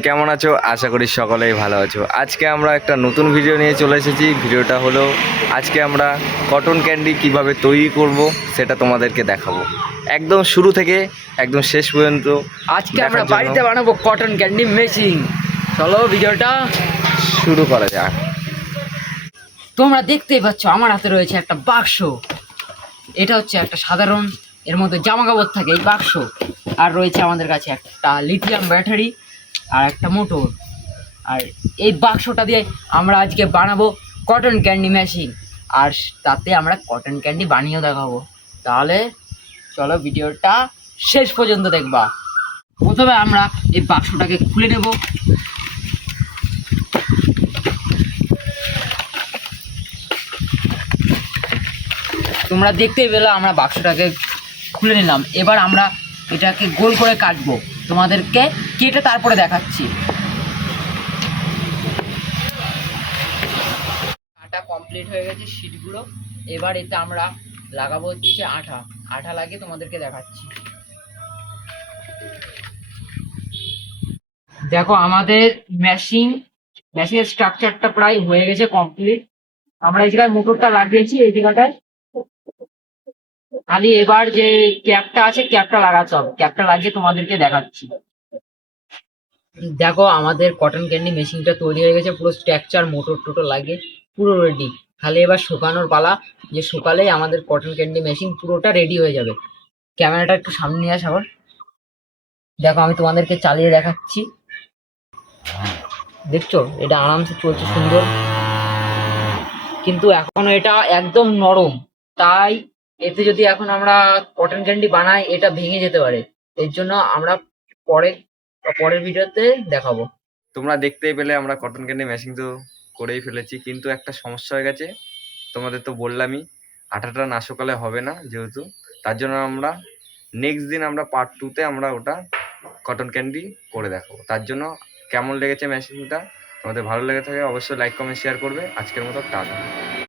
কেমন আছো? আশা করি সকলেই ভালো আছো। আজকে আমরা একটা নতুন ভিডিও নিয়ে চলে এসেছি। ভিডিওটা হলো আজকে আমরা কটন ক্যান্ডি কিভাবে তৈরি করব সেটা তোমাদেরকে দেখাবো, একদম শুরু থেকে একদম শেষ পর্যন্ত আজকে আমরা দেখার জন্য বাড়িতে বানাবো কটন ক্যান্ডি মেশিন। চলো ভিডিওটা শুরু করা যাক। তোমরা দেখতেই পাচ্ছ আমার হাতে রয়েছে একটা বাক্স। এটা হচ্ছে একটা সাধারণ, এর মধ্যে জামা কাপড় থাকে এই বাক্স। আর রয়েছে আমাদের কাছে একটা লিথিয়াম ব্যাটারি আর একটা মোটর। আর এই বাক্সটা দিয়ে আমরা আজকে বানাবো কটন ক্যান্ডি মেশিন। আর তাতে আমরা কটন ক্যান্ডি বানিয়েও দেখাবো। তাহলে চলো ভিডিওটা শেষ পর্যন্ত দেখবা। প্রথমে আমরা এই বাক্সটাকে খুলে নেব। তোমরা দেখতেই পেলে আমরা বাক্সটাকে খুলে নিলাম। এবার আমরা এটাকে গোল করে কাটবো, তোমাদেরকে কেটে তারপরে দেখাচ্ছি। কাটা কমপ্লিট হয়ে গেছে শিটগুলো। এবার এতে আমরা লাগাবো হচ্ছে আঠা। আঠা লাগিয়ে তোমাদেরকে দেখাচ্ছি। দেখো আমাদের মেশিনের স্ট্রাকচারটা প্রায় হয়ে গেছে কমপ্লিট। আমরা এই জায়গায় মোটরটা লাগিয়েছি, এই জায়গাটায় খালি এবার যে ক্যাপটা আছে ক্যাপটা লাগাতে হবে। ক্যাপটা লাগিয়ে তোমাদেরকে দেখাচ্ছি। দেখো আমাদের কটন ক্যান্ডি মেশিনটা তৈরি হয়ে গেছে, পুরো স্ট্রাকচার মোটর টোটর লাগিয়ে পুরো রেডি। খালি এবার শুকানোর পালা, যে শুকালেই আমাদের কটন ক্যান্ডি মেশিন পুরোটা রেডি হয়ে যাবে। ক্যামেরাটা একটু সামনে নিয়ে আস আবার। দেখো আমি তোমাদেরকে চালিয়ে দেখাচ্ছি। দেখছো এটা আরামসে চলছে সুন্দর, কিন্তু এখনো এটা একদম নরম। তাই এতে যদি এখন আমরা কটন ক্যান্ডি বানাই এটা ভেঙে যেতে পারে। এর জন্য আমরা পরে পরের ভিডিওতে দেখাবো। তোমরা দেখতেই পেলে আমরা কটন ক্যান্ডি মেশিন তো করেই ফেলেছি, কিন্তু একটা সমস্যা হয়ে গেছে। তোমাদের তো বললামই আঠাটা না শুকালে হবে না, যেহেতু তার জন্য আমরা নেক্সট দিন আমরা পার্ট 2-তে আমরা ওটা কটন ক্যান্ডি করে দেখাবো। তার জন্য কেমন লেগেছে মেশিনটা, তোমাদের ভালো লেগে থাকে অবশ্যই লাইক কমেন্ট শেয়ার করবে। আজকের মতো টাটা।